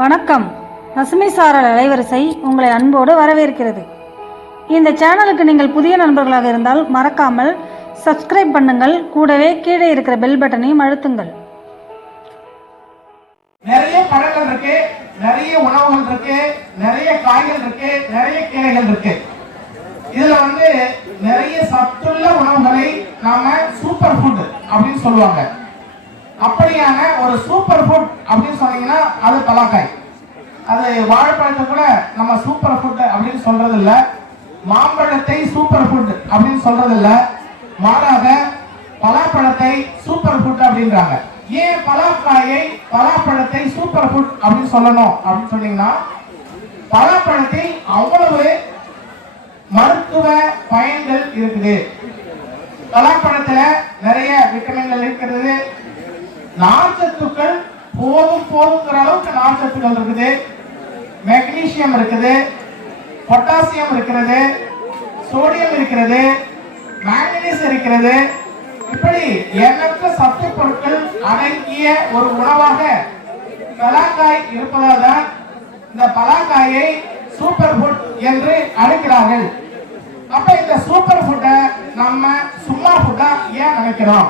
வணக்கம். பசுமை சாரல் அலைவரிசை உங்களை அன்போடு வரவேற்கிறது. இந்த சேனலுக்கு நீங்கள் புதிய நண்பர்களாக இருந்தால் மறக்காமல் சப்ஸ்கிரைப் பண்ணுங்கள். கூடவே கீழே இருக்கிற பெல் பட்டனையும் அழுத்துங்கள். நிறைய பழங்கள் இருக்கு நிறைய உணவுகள் இருக்கு நிறைய காய்கள் இருக்கு நிறைய கீரைகள் இருக்கு. இதுல வந்து நிறைய சத்துள்ள உணவுகளை நாம சூப்பர் ஃபுட் அப்படின்னு சொல்லுவாங்க. அப்படியான ஒரு சூப்பர் ஃபுட் அப்படின்னு சொன்னீங்கன்னா அது பலாக்காய் அது வாழைப்பழத்தை கூட நம்ம சூப்பர் ஃபுட் அப்படின்னு சொல்றது இல்ல மாம்பழத்தை சூப்பர் ஃபுட் அப்படின்னு சொல்றது இல்ல மாறாக பலாப்பழத்தை சூப்பர் ஃபுட் அப்படின்றாங்க. ஏன் பலாக்காயை பலாப்பழத்தை சூப்பர் ஃபுட் அப்படின்னு சொல்லணும் அப்படின்னு சொன்னீங்கன்னா பலாப்பழத்தில் அவ்வளவு மருத்துவ பயன்கள் இருக்குது. பலாப்பழத்துல நிறைய விட்டமின்கள் இருக்கிறது. நார்ச்சத்துக்கள் போதும் போதுங்கிற அளவுக்கு நார்ச்சத்துக்கள் இருக்குது. மெக்னீசியம் இருக்குது. பொட்டாசியம் இருக்கிறது. சோடியம் இருக்கிறது. மேங்கனீஸ் இருக்கிறது. இப்படி எண்ணற்ற சத்து பொருட்கள் அடங்கிய ஒரு உணவாக பலாக்காய் இருப்பதால் தான் இந்த பலாக்காயை சூப்பர் ஃபுட் என்று அழைக்கிறார்கள். அப்ப இந்த சூப்பர் ஃபுட்டை நம்ம சும்மா ஃபுட்டா ஏன் நினைக்கிறோம்?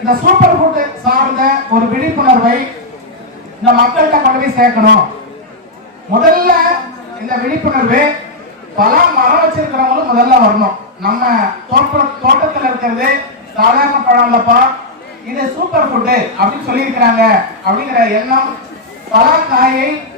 இந்த சூப்பர் ஃபுட் சார்ந்த ஒரு விழிப்புணர்வை இந்த மக்கள்கிட்ட கொண்டு போய் சேர்க்கணும். முதல்ல இந்த விழிப்புணர்வு பல மரம் வச்சிருக்கிறவங்களும் முதல்ல வரணும். நம்ம தோட்ட தோட்டத்தில் இருக்கிறது சாதாரண பழம் இல்லப்பா. இது சூப்பர் ஃபுட்டு அப்படின்னு சொல்லியிருக்கிறாங்க. அப்படிங்கிற எண்ணம் பலா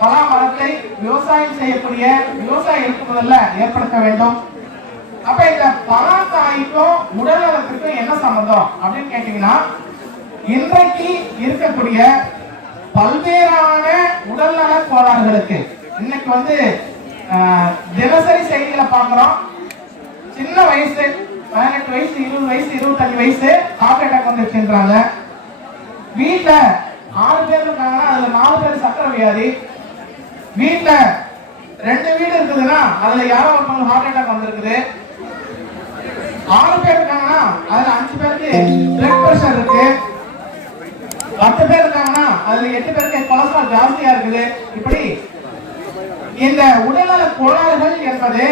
பலா மரத்தை விவசாயம் செய்யக்கூடிய விவசாயிகளுக்கு முதல்ல ஏற்படுத்த வேண்டும். அப்ப இந்த பலாக்காய்க்கும் உடல் நலத்துக்கும் என்ன சம்பந்தம் அப்படின்னு கேட்டீங்கன்னா இன்றைக்கு இருக்கக்கூடிய பல்வேறான உடல்நல கோளாறுகளுக்கு. இன்னைக்கு வந்து தினசரி செய்திகளை பார்க்குறோம். சின்ன வயசு பதினெட்டு வயசு இருபது வயசு இருபத்தஞ்சு வயசு ஹார்ட் அட்டாக் வந்துருச்சுன்றாங்க வீட்டுல ஆறு பேர் இருக்காங்கன்னா அதுல நாலு பேர் சக்கரை வியாதி. வீட்டுல ரெண்டு வீடு இருக்குதுன்னா அதுல யாரோ ஒருத்தவங்க ஹார்ட் அட்டாக் வந்திருக்குது. ஆறு பேர் இருக்காங்கன்னா அதுல அஞ்சு பேருக்கு பிளட் பிரஷர் இருக்கு. பத்து பேர் இருக்காங்கன்னா அதுல எட்டு பேருக்கு கொலஸ்ட்ரால் ஜாஸ்தியா இருக்குது. இப்படி இந்த உடல்நல கோளாறுகள் என்பது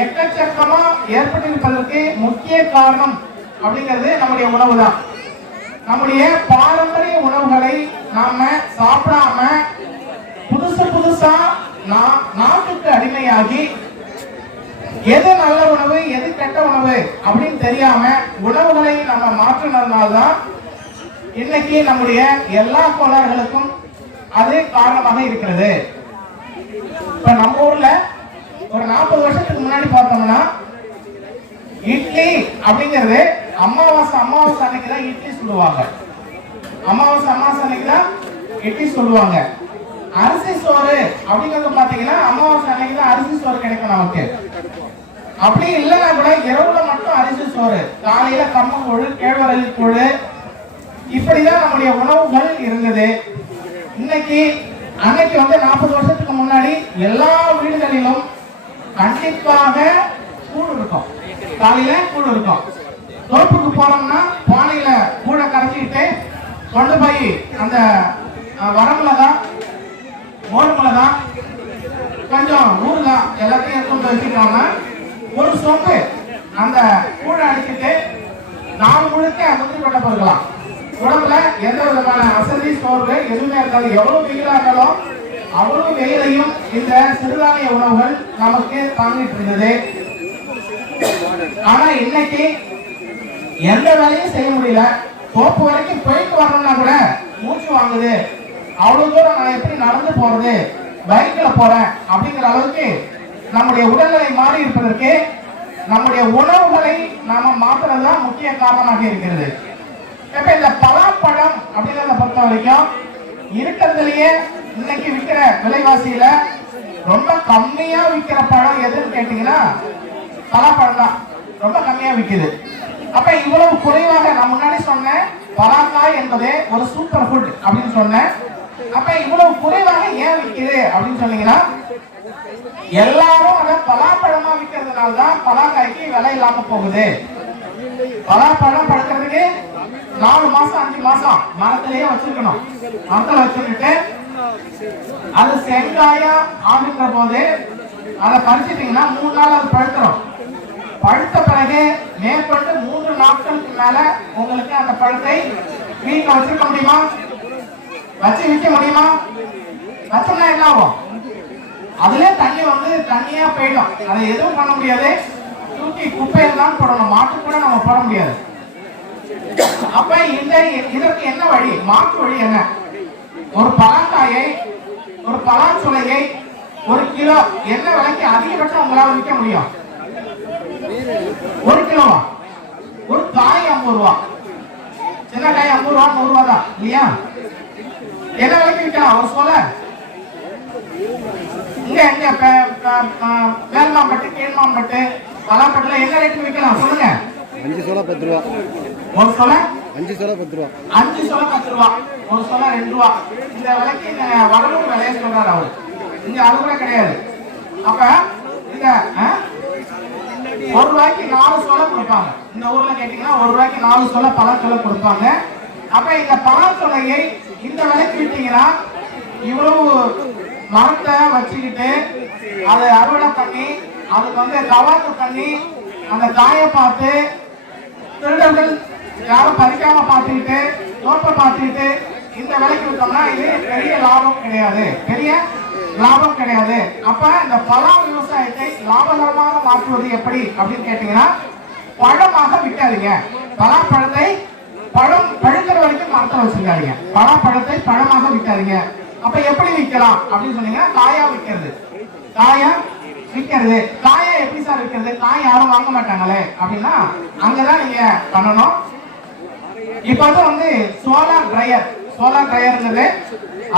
எக்கச்சக்கமா ஏற்பட்டிருப்பதற்கு முக்கிய காரணம் அப்படிங்கிறது நம்முடைய உணவு தான் நம்முடைய பாரம்பரிய உணவுகளை நாம சாப்பிடாம புதுசு புதுசா நா- நாட்டுக்கு அடிமையாகி எது நல்ல உணவு எது கெட்ட உணவு அப்படின்னு தெரியாம உணவுகளை நம்ம மாற்றினதுனால தான் இன்னைக்கு நம்முடைய எல்லா கோளாறுகளுக்கும் அது காரணமாக இருக்கிறது. இப்ப நம்ம ஊர்ல ஒரு நாற்பது வருஷத்துக்கு முன்னாடி பார்த்தோம்னா இட்லி அப்படிங்கிறது அமாவாசை அமாவாசை அன்னைக்கு தான் இட்லி சொல்லுவாங்க அமாவாசை அமாவாசை அன்னைக்கு தான் இட்லி சொல்லுவாங்க அரிசி சோறு அப்படிங்கிறது பாத்தீங்கன்னா அமாவாசை அன்னைக்கு தான் அரிசி சோறு கிடைக்கும் நமக்கு. அப்படி இல்லைன்னா கூட இரவுல மட்டும் அரிசி சோறு காலையில கம்மங்கூழ் கேழ்வரகு கூழ் இப்படிதான் நம்முடைய உணவுகள் இருந்தது. இன்னைக்கு அன்னைக்கு வந்து நாற்பது வருஷத்துக்கு முன்னாடி எல்லா வீடுகளிலும் கண்டிப்பாக கூழ் இருக்கும். காலையில கூழ் இருக்கும். தோப்புக்கு போனோம்னா பானையில கூழை கரைச்சிக்கிட்டு கொண்டு போய் அந்த அஹ், வரம்புல தான் மோடுக்குள்ள தான் கொஞ்சம் ஊறுகாய் எல்லாத்தையும் கொண்டு வச்சுக்கோங்க ஒரு சொம்பு. அந்த கூழை அடிச்சுட்டு நாலு முழுக்க அந்த கொண்ட பொறுக்கலாம் உடம்புல எந்த விதமான அசதி சோர்வு எதுவுமே இருக்காது. எவ்வளவு வெயிலா இருந்தாலும் அவ்வளவு வெயிலையும் இந்த சிறுதானிய உணவுகள் நமக்கு தாங்கிட்டு இருந்தது. ஆனா இன்னைக்கு எந்த வேலையும் செய்ய முடியல. தோப்பு வரைக்கும் போயிட்டு வரணும்னா கூட மூச்சு வாங்குது. அவ்வளவு தூரம் நான் எப்படி நடந்து போறது பைக்ல போறேன் அப்படிங்கிற அளவுக்கு நம்முடைய உடல்நிலை மாறி இருப்பதற்கு நம்முடைய உணவுகளை நாம மாத்துறது தான் முக்கிய காரணமாக இருக்கிறது. இப்ப இந்த பலாப்பழம் அப்படிங்கிறத பொறுத்த வரைக்கும் இருக்கிறதுலயே இன்னைக்கு விற்கிற விலைவாசியில ரொம்ப கம்மியா விற்கிற பழம் எதுன்னு கேட்டீங்கன்னா பலாப்பழம் தான். ரொம்ப கம்மியா விக்குது. அப்ப இவ்வளவு குறைவாக நான் முன்னாடி சொன்னேன். பலாக்காய் என்பது ஒரு சூப்பர் ஃபுட் அப்படின்னு சொன்னேன். அப்ப இவ்வளவு குறைவாக ஏன் விக்குது அப்படின்னு சொன்னீங்கன்னா எல்லாரும் அதை பலாப்பழமா விற்கிறதுனால தான் பலாக்காய்க்கு விலை இல்லாம போகுது. பலாப்பழம் பழக்கிறதுக்கு நாலு மாசம் அஞ்சு மாசம் மரத்திலேயே வச்சிருக்கணும். மரத்துல வச்சுக்கிட்டு அது செங்காயம் ஆகுன்ற போது அதை பறிச்சிட்டீங்கன்னா மூணு நாள் அது பழுத்துரும். பழுத்த பிறகு மேற்கொண்டு மூன்று நாட்களுக்கு மேல உங்களுக்கு அந்த பழத்தை வீட்டில் வச்சிருக்க முடியுமா? வச்சு விற்க முடியுமா? வச்சோம்னா என்ன ஆகும்? அதுல தண்ணி வந்து தண்ணியா போயிடும். அதை எதுவும் பண்ண முடியாது. தூக்கி குப்பையில தான் போடணும். மாட்டு கூட நம்ம போட முடியாது. அப்ப இந்த இதற்கு என்ன வழி? மாற்று வழி என்ன? ஒரு பலாக்காயை ஒரு பழாச்சுளையை ஒரு கிலோ என்ன விலைக்கு அதிகபட்சம் உங்களால விற்க முடியும். ஒரு கிலோவா? ஒரு காய் ஐம்பது ரூபா. சின்ன காய் ஐம்பது ரூபா நூறு ரூபா தான். இல்லையா? என்ன விலைக்கு விற்கலாம்? ஒரு சொல்ல இங்க இங்க மேல்மாம்பட்டு கீழ்மாம்பட்டு பலாப்பட்டுல என்ன ரேட்டு விற்கலாம்? சொல்லுங்க. அஞ்சு சோளா பத்து ரூபா. ஒரு சொல்ல அஞ்சு சோளா பத்து ரூபா. அஞ்சு சொல்ல பத்து ரூபா. ஒரு சொல்ல ரெண்டு ரூபா. இந்த விலைக்கு இந்த வடலூர் விலைய சொல்றாரு அவரு. இங்க கூட கிடையாது. அப்ப இந்த? ஒரு ரூபாய்க்கு நாலு சொல்ல கொடுப்பாங்க. இந்த ஊர்ல கேட்டீங்கன்னா ஒரு ரூபாய்க்கு நாலு சொல்ல பழச்சொல்ல கொடுப்பாங்க. அப்ப இந்த பழச்சொலையை இந்த விலைக்கு விட்டீங்கன்னா இவ்வளவு மரத்தை வச்சுக்கிட்டு அதை அறுவடை பண்ணி அதுக்கு வந்து கவாத்து பண்ணி அந்த காயை பார்த்து திருடர்கள் யாரும் பறிக்காம பார்த்துக்கிட்டு தோப்பை பார்த்துக்கிட்டு இந்த விலைக்கு விட்டோம்னா இது பெரிய லாபம் கிடையாது. பெரிய லாபம் கிடையாது. அப்ப இந்த பழம் விவசாயத்தை லாபகரமாக மாற்றுவது எப்படி அப்படின்னு கேட்டீங்கன்னா பழமாக விற்காதீங்க பலாப்பழத்தை பழம் பழுக்கிற வரைக்கும் மரத்தில் வச்சிருக்காதீங்க. பலாப்பழத்தை பழமாக விற்காதீங்க அப்ப எப்படி விற்கலாம் அப்படின்னு சொன்னீங்கன்னா காயா விற்கிறது. காயா விற்கிறது. காயை எப்படி சார் விற்கிறது? காய் யாரும் வாங்க மாட்டாங்களே. அப்படின்னா அங்கதான் நீங்க பண்ணணும். இப்ப வந்து வந்து சோலார் ட்ரையர். சோலார் ட்ரையர்ங்கிறது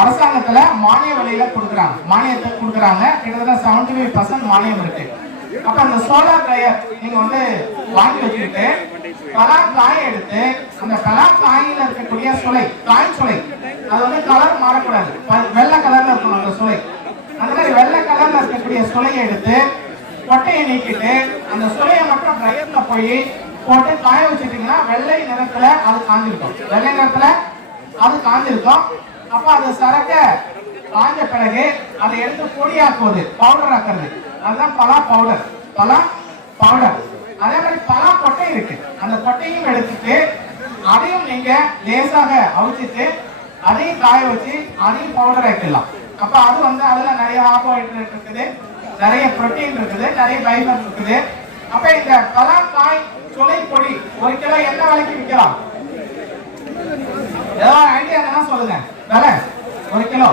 அரசாங்கத்துல மானிய விலையில கொடுக்குறாங்க. மானியத்தை கொடுக்குறாங்க. கிட்டத்தட்ட செவன்டி ஃபைவ் பர்சன்ட் மானியம் இருக்கு. அப்ப அந்த சோலார் ட்ரையர் நீங்க வந்து வாங்கி வச்சுக்கிட்டு பலா காயை எடுத்து அந்த பலா காயில இருக்கக்கூடிய சுளை காய் சுளை அது வந்து கலர் மாறக்கூடாது. வெள்ளை கலர்ல இருக்கணும் அந்த சுளை அந்த மாதிரி வெள்ளை கலர்ல இருக்கக்கூடிய சுளையை எடுத்து கொட்டையை நீக்கிட்டு அந்த சுளையை மட்டும் ட்ரையர்ல போய் போட்டு காய வச்சுட்டீங்கன்னா வெள்ளை நிறத்துல அது காஞ்சிருக்கும். வெள்ளை நிறத்துல அது காஞ்சிருக்கும். அப்ப அது சரக்க காஞ்ச பிறகு அதை எடுத்து பொடியாக்குவது பவுடர் ஆக்குறது அதுதான் பலா பவுடர் பலா பவுடர் அதே மாதிரி பலா கொட்டை இருக்கு. அந்த கொட்டையும் எடுத்துட்டு அதையும் நீங்க லேசாக அவிச்சிட்டு அதையும் காய வச்சு அதையும் பவுடர் ஆக்கிடலாம் அப்ப அது வந்து அதுல நிறைய கார்போஹைட்ரேட் இருக்குது நிறைய புரோட்டீன் இருக்குது நிறைய ஃபைபர் இருக்குது. அப்ப இந்த பலாக்காய் சுளை பொடி ஒரு கிலோ என்ன விலைக்கு விற்கலாம் ஏதாவது ஐடியா இருந்தா சொல்லுங்க. விலை? ஒரு கிலோ.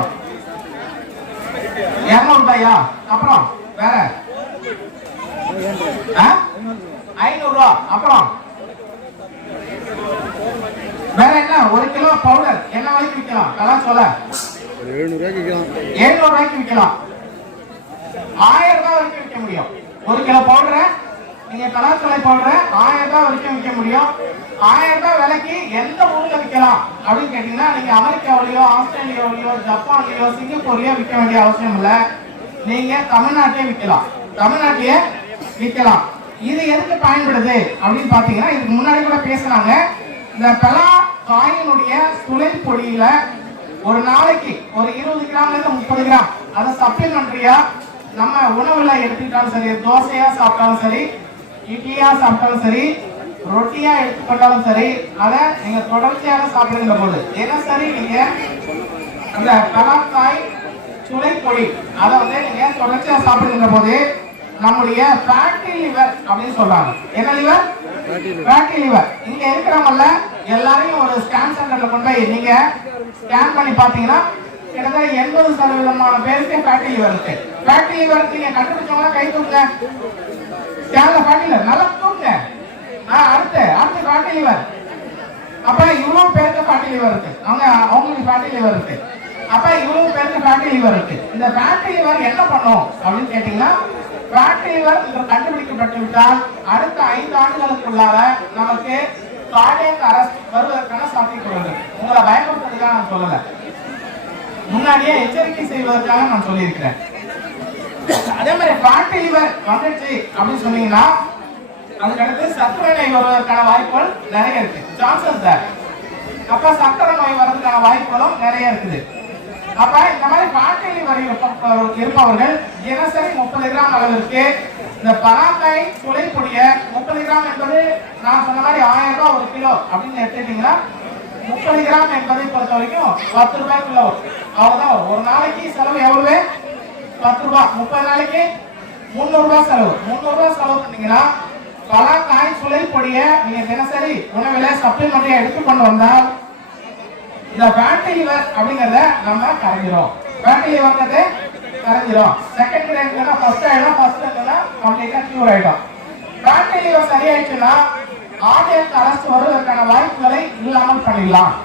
இருநூறு ரூபாயா அப்புறம் வேற ஐநூறு ரூபா அப்புறம் வேற என்ன? ஒரு கிலோ பவுடர். என்ன விலைக்கு விற்கலாம். அதெல்லாம் சொல்ல. எழுநூறுவாய்க்கு விற்கலாம். எழுநூறு ரூபாய்க்கு விற்கலாம். ஆயிரம் ரூபாய் வரைக்கும் விற்க முடியும். ஒரு கிலோ பவுடரை நீங்க கலாச்சலை பவுடரை ஆயிரம் ரூபாய் வரைக்கும் விற்க முடியும். ஆயிரம் ரூபாய் விலைக்கு எந்த ஊர்ல விற்கலாம் அப்படின்னு கேட்டீங்கன்னா நீங்க அமெரிக்காவிலயோ ஆஸ்திரேலியாவிலயோ ஜப்பான்லயோ சிங்கப்பூர்லயோ விற்க வேண்டிய அவசியம் இல்ல. நீங்க தமிழ்நாட்டிலே விற்கலாம். தமிழ்நாட்டிலே விற்கலாம். இது எதுக்கு பயன்படுது அப்படின்னு பாத்தீங்கன்னா இதுக்கு முன்னாடி கூட பேசுனாங்க. இந்த பலா காயினுடைய சுளை பொடியில ஒரு நாளைக்கு ஒரு இருபது கிராம்ல இருந்து முப்பது கிராம். அதை சப்ளிமெண்ட்ரியா நம்ம உணவுல எடுத்துக்கிட்டாலும் சரி தோசையா சாப்பிட்டாலும் சரி இட்லியா சாப்பிட்டாலும் சரி ரொட்டியா எடுத்துக்கொண்டாலும் சரி அதை நீங்க தொடர்ச்சியாக சாப்பிடுகின்ற போது தினசரி நீங்க அந்த பலாக்காய் சுளை பொடி அதை வந்து நீங்க தொடர்ச்சியா சாப்பிடுகின்ற போது நம்முடைய ஃபேட்டி லிவர் அப்படின்னு சொல்றாங்க. என்ன லிவர் ஃபேட்டி லிவர் இங்க இருக்கிறவங்கள எல்லாரையும் ஒரு ஸ்கேன் சென்டர்ல கொண்டு போய் நீங்க ஸ்கேன் பண்ணி பாத்தீங்கன்னா கிட்டத்தட்ட எண்பது சதவீதமான பேருக்கு ஃபேட்டி லிவர் இருக்கு ஃபேட்டி லிவர் நீங்க கண்டுபிடிச்சவங்க கை தூங்க ஸ்கேன்ல ஃபேட்டி லிவர் நல்லா தூங்க அடுத்து அடுத்து ஃபேட்டி லிவர் அப்ப இவ்வளவு பேருக்கு ஃபேட்டி லிவர் இருக்கு அவங்க அவங்களுக்கு ஃபேட்டி லிவர் இருக்கு அப்ப இவ்வளவு பேருக்கு ஃபேட்டி லிவர் இருக்கு இந்த ஃபேட்டி லிவர் என்ன பண்ணும் அப்படின்னு கேட்டீங்கன்னா ஃபேட்டி லிவர் கண்டுபிடிக்கப்பட்டு விட்டால் அடுத்த ஐந்து ஆண்டுகளுக்குள்ளார நமக்கு கார்டியக் அரசு வருவதற்கான சாத்தியக்கூறு இருக்கு உங்களை பயமுறுத்துறதுக்காக நான் சொல்லல. முன்னாடியே எச்சரிக்கை செய்வதற்காக நான் சொல்லியிருக்கிறேன். அதே மாதிரி பாட்டு இவர் வந்துச்சு அப்படின்னு சொன்னீங்கன்னா அதுக்கடுத்து சர்க்கரை நோய் வருவதற்கான வாய்ப்புகள் நிறைய இருக்கு. சான்சஸ் சார் அப்ப சர்க்கரை நோய் வர்றதுக்கான வாய்ப்புகளும் நிறைய இருக்குது. அப்ப இந்த மாதிரி பாட்டு லிவர் இருப்பவர்கள் தினசரி முப்பது கிராம் அளவிற்கு இந்த பராக்காய் துளைக்கூடிய முப்பது கிராம் என்பது நான் சொன்ன மாதிரி ஆயிரம் ரூபாய் ஒரு கிலோ அப்படின்னு எடுத்துட்டீங்கன்னா முப்பது கிராம் என்பதை பொறுத்த வரைக்கும் பத்து ரூபாய் கிலோ. அவ்வளவுதான். ஒரு நாளைக்கு செலவு எவ்வளவு? பத்து ரூபாய் முப்பது நாளைக்கு முந்நூறு ரூபாய் செலவு. முந்நூறு ரூபாய் செலவு பண்ணீங்கன்னா பலாக்காய் சுளை நீங்க தினசரி உணவில சப்ளிமெண்ட்டை எடுத்துக்கொண்டு வந்தால் இந்த பேட்டரி லிவர் அப்படிங்கறத நம்ம கரைஞ்சிரும் பேட்டரி லிவர்ங்கிறது கரைஞ்சிடும் செகண்ட் ரேங்க்னா ஃபர்ஸ்ட் ஆயிடும் ஃபர்ஸ்ட் ரேங்க்னா கம்ப்ளீட்டா கியூர் ஆயிடும். பேட்டரி சரியாயிடுச்சுன்னா ஆடியன்ஸ் அரெஸ்ட் வருவதற்கான வாய்ப்புகளை இல்லாமல் பண்ணிடலாம்.